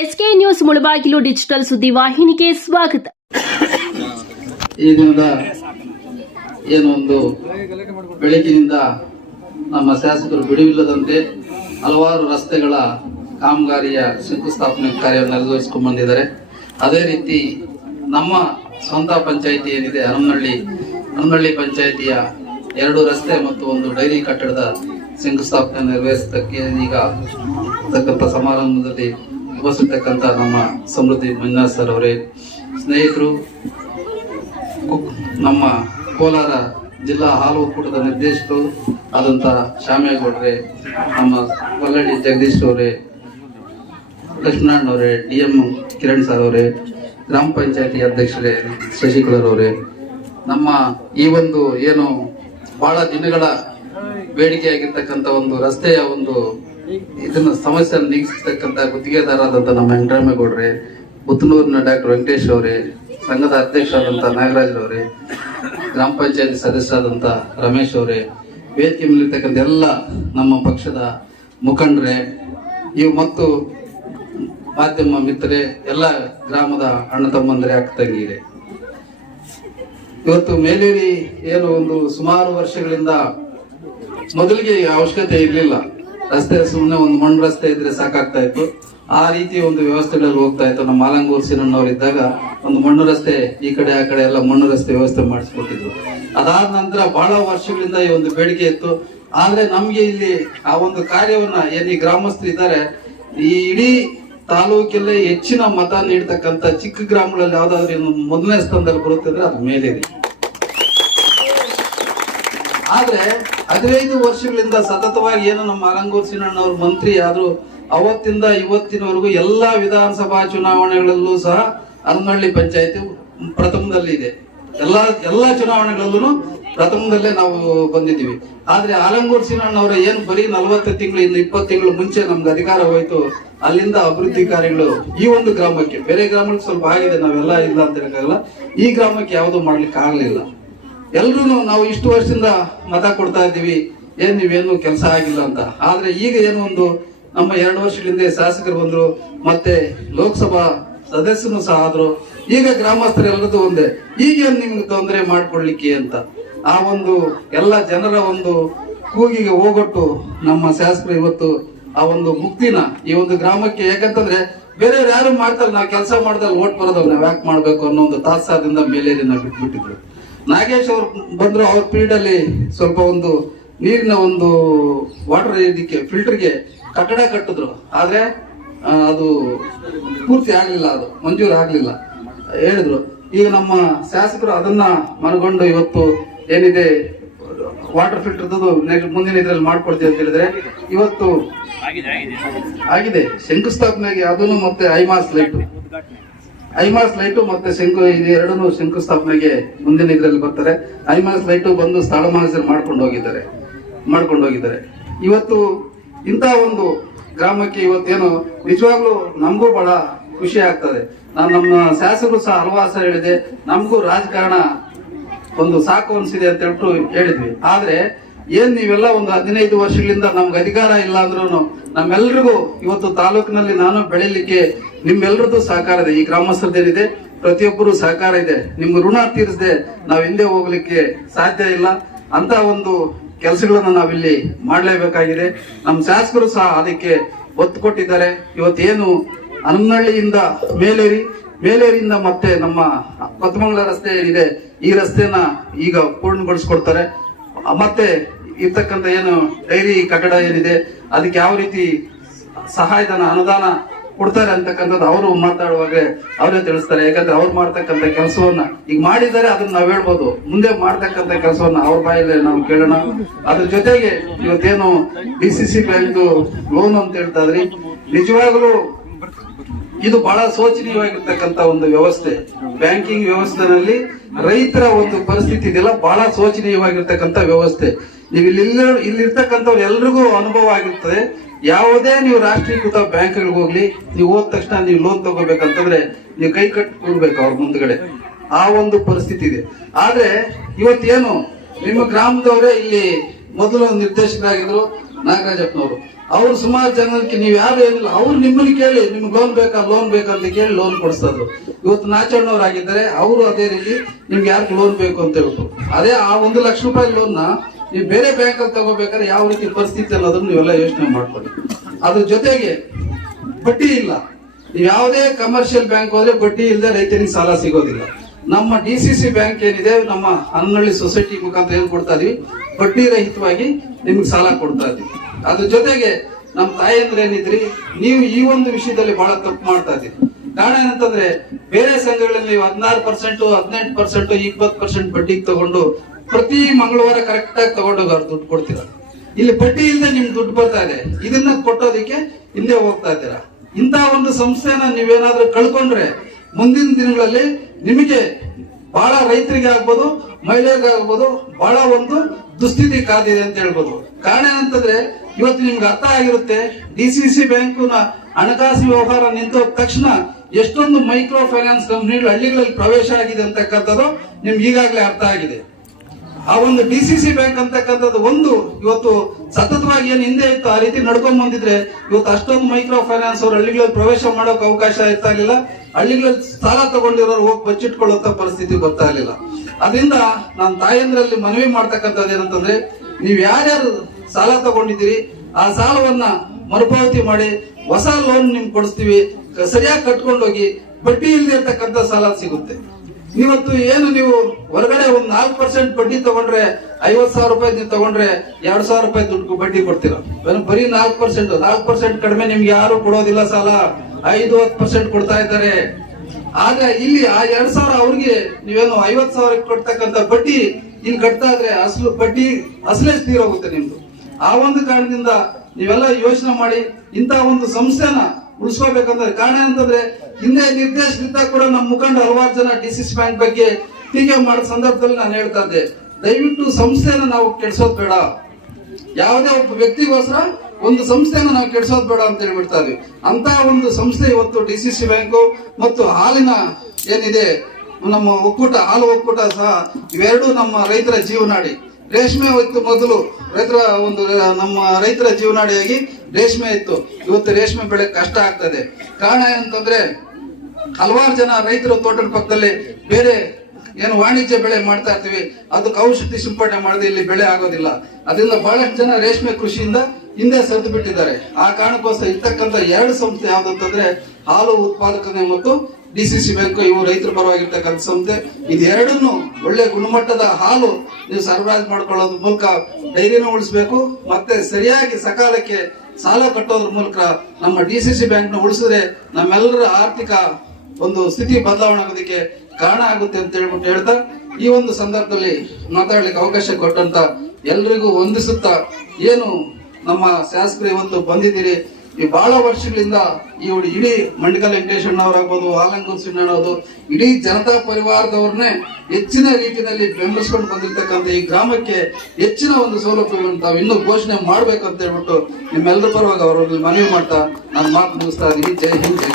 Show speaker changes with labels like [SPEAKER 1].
[SPEAKER 1] SK news Mulbagal digital ಸುದ್ದಿ ವಾಹಿನಿಗೆ ಸ್ವಾಗತ.
[SPEAKER 2] ಈ ದಿನದ ಏನು ಒಂದು ಬೆಳಗಿನಿಂದ ನಮ್ಮ ಶಾಸಕರು ಬಿಡುವಿಲ್ಲದಂತೆ ಹಲವಾರು ರಸ್ತೆಗಳ ಕಾಮಗಾರಿಯ ಶಂಕುಸ್ಥಾಪನೆ ಕಾರ್ಯವನ್ನು ನೆರವೇರಿಸಿಕೊಂಡು ಬಂದಿದ್ದಾರೆ. ಅದೇ ರೀತಿ ನಮ್ಮ ಸ್ವಂತ ಪಂಚಾಯಿತಿ ಏನಿದೆ, ಹನುಮನಹಳ್ಳಿ ಹನುಮನಹಳ್ಳಿ ಪಂಚಾಯಿತಿಯ ಎರಡು ರಸ್ತೆ ಮತ್ತು ಒಂದು ಡೈರಿ ಕಟ್ಟಡದ ಶಂಕುಸ್ಥಾಪನೆ ನೆರವೇರಿಸಿದ್ದಕ್ಕೆ ಈಗ ಸಮಾರಂಭದಲ್ಲಿ ಉಪಸ್ಥಿತಕ್ಕಂಥ ನಮ್ಮ ಸಮೃದ್ಧಿ ಮಂಜುನಾಥ್ ಸರ್ ಅವರೇ, ಸ್ನೇಹಿತರು ನಮ್ಮ ಕೋಲಾರ ಜಿಲ್ಲಾ ಹಾಲು ಒಕ್ಕೂಟದ ನಿರ್ದೇಶಕರು ಆದಂಥ ಶ್ಯಾಮೇಗೌಡ್ರೆ ನಮ್ಮ ಕೊಲ್ಲಳ್ಳಿ ಜಗದೀಶ್ ಅವರೇ ಲಕ್ಷ್ಮಣ್ ಅವರೇ ಡಿ ಎಂ ಕಿರಣ್ ಸರ್ ಅವರೇ, ಗ್ರಾಮ ಪಂಚಾಯತಿ ಅಧ್ಯಕ್ಷರೇ ಶಶಿಕುಲರ್ ಅವರೇ, ನಮ್ಮ ಈ ಒಂದು ಏನು ಬಹಳ ದಿನಗಳ ಬೇಡಿಕೆಯಾಗಿರ್ತಕ್ಕಂಥ ಒಂದು ರಸ್ತೆಯ ಒಂದು ಇದನ್ನ ಸಮಸ್ಯೆ ನೀಗಿಸ್ತಕ್ಕಂಥ ಗುತ್ತಿಗೆದಾರರಾದಂಥ ನಮ್ಮ ವೆಂಕಟರಾಮೇಗೌಡ್ರೆ ಬುತ್ತನೂರಿನ ಡಾಕ್ಟರ್ ವೆಂಕಟೇಶ್ ಅವರೇ, ಸಂಘದ ಅಧ್ಯಕ್ಷರಾದಂಥ ನಾಗರಾಜ್ ಅವರೇ, ಗ್ರಾಮ ಪಂಚಾಯತ್ ಸದಸ್ಯರಾದಂಥ ರಮೇಶ್ ಅವರೇ, ವೇದಿಕೆ ಮೇಲಿರ್ತಕ್ಕಂಥ ಎಲ್ಲ ನಮ್ಮ ಪಕ್ಷದ ಮುಖಂಡರೇ, ಇವು ಮತ್ತು ಮಾಧ್ಯಮ ಮಿತ್ರೆ ಎಲ್ಲ ಗ್ರಾಮದ ಅಣ್ಣ ತಮ್ಮಂದರೆ, ಅಕ್ಕ ತಂಗಿರೆ ಇವತ್ತು ಮೇಲೇರಿ ಏನು ಒಂದು ಸುಮಾರು ವರ್ಷಗಳಿಂದ ಮೊದಲಿಗೆ ಅವಶ್ಯಕತೆ ಇರಲಿಲ್ಲ. ರಸ್ತೆ ಸುಮ್ಮನೆ ಒಂದು ಮಣ್ಣು ರಸ್ತೆ ಇದ್ರೆ ಸಾಕಾಗ್ತಾ ಇತ್ತು. ಆ ರೀತಿ ಒಂದು ವ್ಯವಸ್ಥೆಗಳಲ್ಲಿ ಹೋಗ್ತಾ ಇತ್ತು. ನಮ್ಮ ಮಾಲಂಗೂರ್ ಸಿನಣ್ಣವ್ರು ಇದ್ದಾಗ ಒಂದು ಮಣ್ಣು ರಸ್ತೆ ಈ ಕಡೆ, ಆ ಕಡೆ ಎಲ್ಲ ಮಣ್ಣು ರಸ್ತೆ ವ್ಯವಸ್ಥೆ ಮಾಡಿಸ್ಕೊಟ್ಟಿದ್ರು. ಅದಾದ ನಂತರ ಬಹಳ ವರ್ಷಗಳಿಂದ ಈ ಒಂದು ಬೇಡಿಕೆ ಇತ್ತು. ಆದ್ರೆ ನಮ್ಗೆ ಇಲ್ಲಿ ಆ ಒಂದು ಕಾರ್ಯವನ್ನ ಏನ್ ಗ್ರಾಮಸ್ಥರು ಇದ್ದಾರೆ, ಈ ಇಡೀ ತಾಲೂಕಲ್ಲೇ ಹೆಚ್ಚಿನ ಮತ ನೀಡ್ತಕ್ಕಂತ ಚಿಕ್ಕ ಗ್ರಾಮಗಳಲ್ಲಿ ಯಾವ್ದಾದ್ರು ಮೊದಲನೇ ಸ್ಥಾನದಲ್ಲಿ ಬರುತ್ತೆ ಅಂದ್ರೆ ಅದು ಮೇಲೇರಿ ಆದ್ರೆ ಹದಿನೈದು ವರ್ಷಗಳಿಂದ ಸತತವಾಗಿ ಏನು ನಮ್ಮ ಅರಂಗೂರ್ ಅವರು ಮಂತ್ರಿ ಆದ್ರು ಅವತ್ತಿಂದ ಇವತ್ತಿನವರೆಗೂ ಎಲ್ಲಾ ವಿಧಾನಸಭಾ ಚುನಾವಣೆಗಳಲ್ಲೂ ಸಹ ಹನುಮಳ್ಳಿ ಪಂಚಾಯತಿ ಪ್ರಥಮದಲ್ಲಿ ಇದೆ. ಎಲ್ಲಾ ಎಲ್ಲಾ ಚುನಾವಣೆಗಳಲ್ಲೂ ಪ್ರಥಮದಲ್ಲೇ ನಾವು ಬಂದಿದ್ದೀವಿ. ಆದ್ರೆ ಆಲಂಗೂರ್ ಸಿನಣ್ಣವರ ಏನ್ ಬರೀ ನಲ್ವತ್ತು ತಿಂಗಳು ಇನ್ನು ಇಪ್ಪತ್ತು ತಿಂಗಳು ಮುಂಚೆ ನಮ್ಗೆ ಅಧಿಕಾರ ಹೋಯ್ತು, ಅಲ್ಲಿಂದ ಅಭಿವೃದ್ಧಿ ಕಾರ್ಯಗಳು ಈ ಒಂದು ಗ್ರಾಮಕ್ಕೆ, ಬೇರೆ ಗ್ರಾಮಕ್ಕೆ ಸ್ವಲ್ಪ ಆಗಿದೆ, ನಾವೆಲ್ಲ ಇಲ್ಲ ಅಂತ ಹೇಳಕ್ಕಾಗಲ್ಲ. ಈ ಗ್ರಾಮಕ್ಕೆ ಯಾವುದು ಮಾಡ್ಲಿಕ್ಕೆ ಆಗ್ಲಿಲ್ಲ ಎಲ್ರು ನಾವು ಇಷ್ಟು ವರ್ಷದಿಂದ ಮತ ಕೊಡ್ತಾ ಇದ್ದೀವಿ. ಏನ್ ನೀವೇನು ಕೆಲಸ ಆಗಿಲ್ಲ ಅಂತ. ಆದ್ರೆ ಈಗ ಏನು ಒಂದು ನಮ್ಮ ಎರಡು ವರ್ಷಗಳಿಂದ ಶಾಸಕರು ಬಂದ್ರು, ಮತ್ತೆ ಲೋಕಸಭಾ ಸದಸ್ಯನು ಸಹ ಆದ್ರು. ಈಗ ಗ್ರಾಮಸ್ಥರು ಎಲ್ಲರದ್ದು ಒಂದೇ. ಈಗೇನು ನಿಮ್ಗೆ ತೊಂದರೆ ಮಾಡ್ಕೊಡ್ಲಿಕ್ಕೆ ಅಂತ. ಆ ಒಂದು ಎಲ್ಲ ಜನರ ಒಂದು ಕೂಗಿಗೆ ಹೋಗೊಟ್ಟು ನಮ್ಮ ಶಾಸಕರು ಇವತ್ತು ಆ ಒಂದು ಮುಕ್ತಿನ ಈ ಒಂದು ಗ್ರಾಮಕ್ಕೆ ಯಾಕಂತಂದ್ರೆ ಬೇರೆ ಯಾರು ಮಾಡ್ತಾರೆ ನಾವು ಕೆಲಸ ಮಾಡ್ದಲ್ಲಿ ಓಟ್ ಬರೋದವ್ ನಾವು ಯಾಕೆ ಮಾಡ್ಬೇಕು ಅನ್ನೋ ಒಂದು ತಾತ್ಸಾರದಿಂದ ನಾವು ಬಿಟ್ಬಿಟ್ಟಿದ್ರು. ನಾಗೇಶ್ ಅವ್ರು ಬಂದ್ರು ಅವ್ರ ಪೀರಿಯಡ್ ಅಲ್ಲಿ ಸ್ವಲ್ಪ ಒಂದು ನೀರಿನ ಒಂದು ವಾಟರ್ ಇದಕ್ಕೆ ಫಿಲ್ಟರ್ಗೆ ಕಟ್ಟಡ ಕಟ್ಟಿದ್ರು. ಆದ್ರೆ ಅದು ಪೂರ್ತಿ ಆಗ್ಲಿಲ್ಲ ಅದು. ಮಂಜೂರು ಆಗ್ಲಿಲ್ಲ. ಹೇಳಿದ್ರು. ಈಗ ನಮ್ಮ ಶಾಸಕರು ಅದನ್ನ ಮನಗೊಂಡು ಇವತ್ತು ಏನಿದೆ ವಾಟರ್ ಫಿಲ್ಟರ್ ನೆಕ್ಸ್ಟ್ ಮುಂದಿನ ಇದ್ರಲ್ಲಿ ಮಾಡ್ಕೊಡ್ತೀವಿ ಅಂತ ಹೇಳಿದ್ರೆ ಇವತ್ತು ಆಗಿದೆ ಶಂಕುಸ್ಥಾಪನೆಗೆ ಅದನ್ನು ಮತ್ತೆ ಐಮಾಸ್ ಲೈಟ್. ಐಮಾಸ್ ಲೈಟು ಮತ್ತೆ ಶಂಕು ಇದು ಎರಡೂ ಶಂಕುಸ್ಥಾಪನೆಗೆ ಮುಂದಿನ ಇದರಲ್ಲಿ ಬರ್ತಾರೆ. ಐಮಾಸ್ ಲೈಟು ಬಂದು ಸ್ಥಳ ಮಹಸರು ಮಾಡ್ಕೊಂಡು ಹೋಗಿದ್ದಾರೆ. ಮಾಡ್ಕೊಂಡು ಹೋಗಿದ್ದಾರೆ. ಇವತ್ತು ಇಂಥ ಒಂದು ಗ್ರಾಮಕ್ಕೆ ಇವತ್ತೇನು ನಿಜವಾಗ್ಲೂ ನಮಗೂ ಬಹಳ ಖುಷಿ ಆಗ್ತದೆ. ನಾನು ನಮ್ಮ ಶಾಸಕರು ಸಹ ಹಲವಾಸ ಹೇಳಿದೆ. ನಮಗೂ ರಾಜಕಾರಣ ಒಂದು ಸಾಕು ಅನಿಸಿದೆ ಅಂತ ಹೇಳ್ಬಿಟ್ಟು ಹೇಳಿದ್ವಿ. ಆದ್ರೆ ಏನ್ ನೀವೆಲ್ಲ ಒಂದು ಹದಿನೈದು ವರ್ಷಗಳಿಂದ ನಮ್ಗೆ ಅಧಿಕಾರ ಇಲ್ಲ ಅಂದ್ರೂ ನಮ್ಮೆಲ್ರಿಗೂ ಇವತ್ತು ತಾಲೂಕಿನಲ್ಲಿ ನಾನು ಬೆಳಿಲಿಕ್ಕೆ ನಿಮ್ಮೆಲ್ಲರದ್ದು ಸಹಕಾರ ಇದೆ. ಈ ಗ್ರಾಮಸ್ಥರದೇನಿದೆ ಪ್ರತಿಯೊಬ್ಬರು ಸಹಕಾರ ಇದೆ. ನಿಮ್ಮ ಋಣ ತೀರಿಸದೆ ನಾವು ಹಿಂದೆ ಹೋಗ್ಲಿಕ್ಕೆ ಸಾಧ್ಯ ಇಲ್ಲ. ಅಂತ ಒಂದು ಕೆಲಸಗಳನ್ನ ನಾವಿಲ್ಲಿ ಮಾಡಲೇಬೇಕಾಗಿದೆ. ನಮ್ಮ ಶಾಸಕರು ಸಹ ಅದಕ್ಕೆ ಒತ್ತು ಕೊಟ್ಟಿದ್ದಾರೆ. ಇವತ್ತೇನು ಹನುಮನಹಳ್ಳಿಯಿಂದ ಮೇಲೇರಿ, ಮೇಲೇರಿಯಿಂದ ಮತ್ತೆ ನಮ್ಮ ಕೊತ್ತಮಂಗಲ ರಸ್ತೆ ಏನಿದೆ, ಈ ರಸ್ತೆನ ಈಗ ಪೂರ್ಣಗೊಳಿಸ್ಕೊಡ್ತಾರೆ. ಮತ್ತೆ ಇರ್ತಕ್ಕಂಥ ಏನು ಡೈರಿ ಕಟ್ಟಡ ಏನಿದೆ, ಅದಕ್ಕೆ ಯಾವ ರೀತಿ ಸಹಾಯಧನ, ಅನುದಾನ ಕೊಡ್ತಾರೆ ಅಂತಕ್ಕಂಥದ್ದು ಅವರು ಮಾತಾಡುವಾಗ ಅವರೇ ತಿಳಿಸ್ತಾರೆ. ಯಾಕಂದ್ರೆ ಅವ್ರು ಮಾಡ್ತಕ್ಕಂಥ ಕೆಲಸವನ್ನ ಈಗ ಮಾಡಿದ್ದಾರೆ, ಅದನ್ನ ನಾವ್ ಹೇಳ್ಬೋದು. ಮುಂದೆ ಮಾಡ್ತಕ್ಕಂಥ ಕೆಲಸವನ್ನ ಅವ್ರ ಬಾಯಲ್ಲೇ ನಾವು ಕೇಳೋಣ. ಅದ್ರ ಜೊತೆಗೆ ಇವತ್ತೇನು D C C bank loan ಅಂತ ಹೇಳ್ತಾ ಇದ್ರಿ. ನಿಜವಾಗ್ಲೂ ಇದು ಬಹಳ ಶೋಚನೀಯವಾಗಿರ್ತಕ್ಕಂತ ಒಂದು ವ್ಯವಸ್ಥೆ. ಬ್ಯಾಂಕಿಂಗ್ ವ್ಯವಸ್ಥೆನಲ್ಲಿ ರೈತರ ಒಂದು ಪರಿಸ್ಥಿತಿ ಇದೆಯಲ್ಲ ಬಹಳ ಶೋಚನೀಯವಾಗಿರ್ತಕ್ಕಂಥ ವ್ಯವಸ್ಥೆ. ನೀವು ಇಲ್ಲಿ ಇಲ್ಲಿರ್ತಕ್ಕಂಥವ್ರು ಎಲ್ರಿಗೂ ಅನುಭವ ಆಗಿರ್ತದೆ. ಯಾವುದೇ ನೀವು ರಾಷ್ಟ್ರೀಕೃತ ಬ್ಯಾಂಕ್ಗಳಿಗೆ ಹೋಗ್ಲಿ, ನೀವು ಹೋದ ತಕ್ಷಣ ನೀವು ಲೋನ್ ತಗೋಬೇಕಂತಂದ್ರೆ ನೀವು ಕೈ ಕಟ್ಟಿ ಅವ್ರ ಮುಂದ್ಗಡೆ. ಆ ಒಂದು ಪರಿಸ್ಥಿತಿ ಇದೆ. ಆದ್ರೆ ಇವತ್ತೇನು, ನಿಮ್ಮ ಗ್ರಾಮದವರೇ ಇಲ್ಲಿ ಮೊದಲು ನಿರ್ದೇಶಕರಾಗಿದ್ರು ನಾಗರಾಜಪ್ಪನವರು. ಅವ್ರು ಸುಮಾರು ಜನಕ್ಕೆ ನೀವು ಯಾರು ಏನಿಲ್ಲ ಅವ್ರು ನಿಮ್ಮನ್ನ ಕೇಳಿ, ನಿಮ್ಗೆ ಲೋನ್ ಬೇಕಾ ಲೋನ್ ಬೇಕಾ ಅಂತ ಕೇಳಿ ಲೋನ್ ಕೊಡಿಸೋದು ಇವತ್ತು ನಾಚಣ್ಣವ್ರಾಗಿದ್ದಾರೆ, ಅವರು ಅದೇ ರೀತಿ ನಿಮ್ಗೆ ಯಾರಿಗೆ ಲೋನ್ ಬೇಕು ಅಂತ ಹೇಳ್ಬಿಟ್ಟು ಅದೇ ಆ ಒಂದು ಲಕ್ಷ ರೂಪಾಯಿ ಲೋನ್ನ ನೀವು ಬೇರೆ ಬ್ಯಾಂಕಲ್ಲಿ ತಗೋಬೇಕಾದ್ರೆ ಯಾವ ರೀತಿ ಪರಿಸ್ಥಿತಿ ಅನ್ನೋದನ್ನ ನೀವೆಲ್ಲ ಯೋಚನೆ ಮಾಡ್ಕೊಳ್ಳಿ. ಅದ್ರ ಜೊತೆಗೆ ಬಡ್ಡಿ ಇಲ್ಲ. ನೀವು ಯಾವುದೇ ಕಮರ್ಷಿಯಲ್ ಬ್ಯಾಂಕ್ ಹೋದ್ರೆ ಬಡ್ಡಿ ಇಲ್ಲದೆ ರೈತರಿಗೆ ಸಾಲ ಸಿಗೋದಿಲ್ಲ. ನಮ್ಮ ಡಿ ಸಿ ಸಿ ಬ್ಯಾಂಕ್ ಏನಿದೆ, ನಮ್ಮ ಅನ್ನಳ್ಳಿ ಸೊಸೈಟಿ ಮುಖಾಂತರ ಏನ್ ಕೊಡ್ತಾ ಇದೀವಿ? ಬಡ್ಡಿ ರಹಿತವಾಗಿ ನಿಮ್ಗೆ ಸಾಲ ಕೊಡ್ತಾ ಇದೀವಿ. ಅದ್ರ ಜೊತೆಗೆ ನಮ್ಮ ತಾಯಂದ್ರೆ ಏನಿದ್ರಿ, ನೀವು ಈ ಒಂದು ವಿಷಯದಲ್ಲಿ ಬಹಳ ತಪ್ಪು ಮಾಡ್ತಾ ಇದೀರಿ. ಕಾರಣ ಏನಂತಂದ್ರೆ, ಬೇರೆ ಸಂಘಗಳಲ್ಲಿ ಹದಿನಾರು ಪರ್ಸೆಂಟ್ ಹದಿನೆಂಟು ಪರ್ಸೆಂಟ್ ಇಪ್ಪತ್ತು ಪರ್ಸೆಂಟ್ ಬಡ್ಡಿಗೆ ತಗೊಂಡು ಪ್ರತಿ ಮಂಗಳವಾರ ಕರೆಕ್ಟ್ ಆಗಿ ತಗೊಂಡೋಗಿ ಅವ್ರು ದುಡ್ಡು ಕೊಡ್ತೀರಾ. ಇಲ್ಲಿ ಬಡ್ಡಿ ಇಲ್ಲದೆ ನಿಮ್ಗೆ ದುಡ್ಡು ಬರ್ತಾ ಇದೆ. ಇದನ್ನ ಕೊಟ್ಟೋದಕ್ಕೆ ಹಿಂದೆ ಹೋಗ್ತಾ ಇದ್ದೀರಾ. ಇಂತಹ ಒಂದು ಸಂಸ್ಥೆನ ನೀವೇನಾದ್ರೂ ಕಳ್ಕೊಂಡ್ರೆ ಮುಂದಿನ ದಿನಗಳಲ್ಲಿ ನಿಮಗೆ ಬಹಳ ರೈತರಿಗೆ ಆಗ್ಬೋದು, ಮಹಿಳೆಯರಿಗೆ ಆಗ್ಬೋದು, ಬಹಳ ಒಂದು ದುಸ್ಥಿತಿ ಕಾದಿದೆ ಅಂತ ಹೇಳ್ಬೋದು. ಕಾರಣ ಏನಂತಂದ್ರೆ, ಇವತ್ತು ನಿಮ್ಗೆ ಅರ್ಥ ಆಗಿರುತ್ತೆ, ಡಿ ಸಿ ಸಿ ಬ್ಯಾಂಕ್ನ ಹಣಕಾಸು ವ್ಯವಹಾರ ನಿಂತ ತಕ್ಷಣ ಎಷ್ಟೊಂದು ಮೈಕ್ರೋ ಫೈನಾನ್ಸ್ ಕಂಪ್ನಿಗಳು ಹಳ್ಳಿಗಳಲ್ಲಿ ಪ್ರವೇಶ ಆಗಿದೆ ಅಂತಕ್ಕಂಥದ್ದು ನಿಮ್ಗೆ ಈಗಾಗಲೇ ಅರ್ಥ ಆಗಿದೆ. ಆ ಒಂದು ಡಿ ಸಿ ಸಿ ಬ್ಯಾಂಕ್ ಅಂತಕ್ಕಂಥದ್ದು ಒಂದು ಇವತ್ತು ಸತತವಾಗಿ ಏನು ಹಿಂದೆ ಇತ್ತು, ಆ ರೀತಿ ನಡ್ಕೊಂಡ್ ಬಂದಿದ್ರೆ ಇವತ್ತು ಅಷ್ಟೊಂದು ಮೈಕ್ರೋ ಫೈನಾನ್ಸ್ ಅವ್ರು ಹಳ್ಳಿಗಳಲ್ಲಿ ಪ್ರವೇಶ ಮಾಡೋಕೆ ಅವಕಾಶ ಇರ್ತಾ ಇರ್ಲಿಲ್ಲ. ಹಳ್ಳಿಗಳಲ್ಲಿ ಸಾಲ ತಗೊಂಡಿರೋರು ಹೋಗಿ ಬಚ್ಚಿಟ್ಕೊಳ್ಳುವಂತ ಪರಿಸ್ಥಿತಿ ಬರ್ತಾ ಇರಲಿಲ್ಲ. ಅದರಿಂದ ನಾನು ತಾಯಂದ್ರಲ್ಲಿ ಮನವಿ ಮಾಡ್ತಕ್ಕಂಥದ್ದು ಏನಂತಂದ್ರೆ, ನೀವು ಯಾರ್ಯಾರು ಸಾಲ ತಗೊಂಡಿದ್ದೀರಿ, ಆ ಸಾಲವನ್ನ ಮರುಪಾವತಿ ಮಾಡಿ, ಹೊಸ ಲೋನ್ ನಿಮ್ಗೆ ಕೊಡಿಸ್ತೀವಿ, ಸರಿಯಾಗಿ ಕಟ್ಕೊಂಡೋಗಿ, ಬಡ್ಡಿ ಇಲ್ಲದೆ ಇರ್ತಕ್ಕಂಥ ಸಾಲ ಸಿಗುತ್ತೆ. ಇವತ್ತು ಏನು ನೀವು ಹೊರಗಡೆ ಒಂದ್ ನಾಲ್ಕು ಪರ್ಸೆಂಟ್ ಬಡ್ಡಿ ತಗೊಂಡ್ರೆ ಐವತ್ ಸಾವಿರ ರೂಪಾಯಿ ನೀವು ತಗೊಂಡ್ರೆ ಎರಡ್ ಸಾವಿರ ರೂಪಾಯಿ ದುಡ್ಡು ಬಡ್ಡಿ ಕೊಡ್ತೀರಾ? ಬರೀ- ನಾಲ್ಕು ಪರ್ಸೆಂಟ್ ನಾಲ್ಕು ಪರ್ಸೆಂಟ್ ಕಡಿಮೆ ನಿಮ್ಗೆ ಯಾರು ಕೊಡೋದಿಲ್ಲ ಸಾಲ. ಐದು, ಹತ್ತು ಪರ್ಸೆಂಟ್ ಕೊಡ್ತಾ ಇದ್ದಾರೆ. ಆಗ ಇಲ್ಲಿ ಆ ಎರಡ್ ಸಾವಿರ ಅವ್ರಿಗೆ ನೀವೇನು ಐವತ್ ಸಾವಿರ ಕೊಡ್ತಕ್ಕಂತ ಬಡ್ಡಿ ಇಲ್ಲಿ ಕಟ್ತಾ ಇದ್ರೆ ಅಸಲು ಬಡ್ಡಿ ಅಸಲೇ ತೀರೋಗುತ್ತೆ ನಿಮ್ದು. ಆ ಒಂದು ಕಾರಣದಿಂದ ನೀವೆಲ್ಲ ಯೋಚನೆ ಮಾಡಿ ಇಂತ ಒಂದು ಸಂಸ್ಥೆನ ಉಳಿಸ್ಕೋಬೇಕಂದ್ರೆ ಕಾರಣ ಅಂತಂದ್ರೆ ಹಿಂದೆ ನಿರ್ದೇಶದಿಂದ ಕೂಡ ನಮ್ಮ ಮುಖಂಡ ಹಲವಾರು ಜನ ಡಿ ಬ್ಯಾಂಕ್ ಬಗ್ಗೆ ಟೀಕೆ ಮಾಡೋ ಸಂದರ್ಭದಲ್ಲಿ ನಾನು ಹೇಳ್ತಾ ಇದ್ದೆ. ದಯವಿಟ್ಟು ಸಂಸ್ಥೆನ ನಾವು ಕೆಡ್ಸೋದ್ ಬೇಡ. ಯಾವುದೇ ಒಬ್ಬ ವ್ಯಕ್ತಿಗೋಸ್ಕರ ಒಂದು ಸಂಸ್ಥೆನ ನಾವು ಕೆಡ್ಸೋದ್ ಬೇಡ ಅಂತ ಹೇಳ್ಬಿಡ್ತಾ ಇದ್ವಿ. ಅಂತ ಒಂದು ಸಂಸ್ಥೆ ಇವತ್ತು ಡಿ ಸಿ ಸಿ ಬ್ಯಾಂಕು ಮತ್ತು ಹಾಲಿನ ಏನಿದೆ, ನಮ್ಮ ಒಕ್ಕೂಟ, ಹಾಲು ಒಕ್ಕೂಟ ಸಹ ಇವೆರಡು ನಮ್ಮ ರೈತರ ಜೀವನಾಡಿ. ರೇಷ್ಮೆ ಇತ್ತು ಮೊದಲು ರೈತರ ಒಂದು, ನಮ್ಮ ರೈತರ ಜೀವನಾಡಿಯಾಗಿ ರೇಷ್ಮೆ ಇತ್ತು. ಇವತ್ತು ರೇಷ್ಮೆ ಬೆಳೆ ಕಷ್ಟ ಆಗ್ತದೆ. ಕಾರಣ ಏನಂತಂದ್ರೆ, ಹಲವಾರು ಜನ ರೈತರು ತೋಟದ ಪಕ್ಕದಲ್ಲಿ ಬೇರೆ ಏನು ವಾಣಿಜ್ಯ ಬೆಳೆ ಮಾಡ್ತಾ ಇರ್ತೀವಿ. ಅದಕ್ಕೆ ಔಷಧಿ ಸಿಂಪಡಣೆ ಮಾಡದೆ ಇಲ್ಲಿ ಬೆಳೆ ಆಗೋದಿಲ್ಲ. ಅದರಿಂದ ಬಹಳಷ್ಟು ಜನ ರೇಷ್ಮೆ ಕೃಷಿಯಿಂದ ಹಿಂದೆ ಸರಿದು ಬಿಟ್ಟಿದ್ದಾರೆ. ಆ ಕಾರಣಕ್ಕೋಸ್ಕರ ಇರ್ತಕ್ಕಂಥ ಎರಡು ಸಂಸ್ಥೆ ಯಾವ್ದಂತಂದ್ರೆ, ಹಾಲು ಉತ್ಪಾದಕನೆ ಮತ್ತು ಡಿ ಸಿ ಸಿ ಬ್ಯಾಂಕ್, ಇವು ರೈತರ ಪರವಾಗಿರ್ತಕ್ಕಂಥ ಸಂಸ್ಥೆ. ಇದೆರಡನ್ನು ಒಳ್ಳೆ ಗುಣಮಟ್ಟದ ಹಾಲು ನೀವು ಸರಬರಾಜು ಮಾಡ್ಕೊಳ್ಳೋದ್ರ ಮೂಲಕ ಡೈರಿನೂ ಉಳಿಸ್ಬೇಕು, ಮತ್ತೆ ಸರಿಯಾಗಿ ಸಕಾಲಕ್ಕೆ ಸಾಲ ಕಟ್ಟೋದ್ರ ಮೂಲಕ ನಮ್ಮ ಡಿ ಸಿ ಸಿ ಬ್ಯಾಂಕ್ನ ಉಳಿಸಿದ್ರೆ ನಮ್ಮೆಲ್ಲರ ಆರ್ಥಿಕ ಒಂದು ಸ್ಥಿತಿ ಬದಲಾವಣೆ ಆಗೋದಕ್ಕೆ ಕಾರಣ ಆಗುತ್ತೆ ಅಂತ ಹೇಳ್ಬಿಟ್ಟು ಹೇಳ್ತಾ ಈ ಒಂದು ಸಂದರ್ಭದಲ್ಲಿ ಮಾತಾಡ್ಲಿಕ್ಕೆ ಅವಕಾಶ ಕೊಟ್ಟಂತ ಎಲ್ರಿಗೂ ವಂದಿಸುತ್ತಾ ಏನು ನಮ್ಮ ಶಾಸಕರು ಇವತ್ತು ಬಂದಿದ್ದೀರಿ? ಈ ಬಹಳ ವರ್ಷಗಳಿಂದ ಈ ಇಡೀ ಮಂಡಕಲ್ ವೆಂಕಟೇಶಣ್ಣವರಾಗ್ಬೋದು ಆಲಂಗು ಸಿಣ್ಣನವರು ಇಡೀ ಜನತಾ ಪರಿವಾರದವ್ರನ್ನೇ ಹೆಚ್ಚಿನ ರೀತಿಯಲ್ಲಿ ಬೆಂಬಲಿಸ್ಕೊಂಡು ಬಂದಿರ್ತಕ್ಕಂಥ ಈ ಗ್ರಾಮಕ್ಕೆ ಹೆಚ್ಚಿನ ಒಂದು ಸೌಲಭ್ಯವನ್ನು ತಾವು ಇನ್ನೂ ಘೋಷಣೆ ಮಾಡ್ಬೇಕು ಅಂತ ಹೇಳ್ಬಿಟ್ಟು ನಿಮ್ಮೆಲ್ಲರ ಪರವಾಗಿ ಅವರಲ್ಲಿ ಮನವಿ ಮಾಡ್ತಾ ನಾನು ಮಾತು ಮುಗಿಸ್ತಾ ಇದ್ದೀನಿ. ಜೈ ಹಿಂದ್, ಜೈ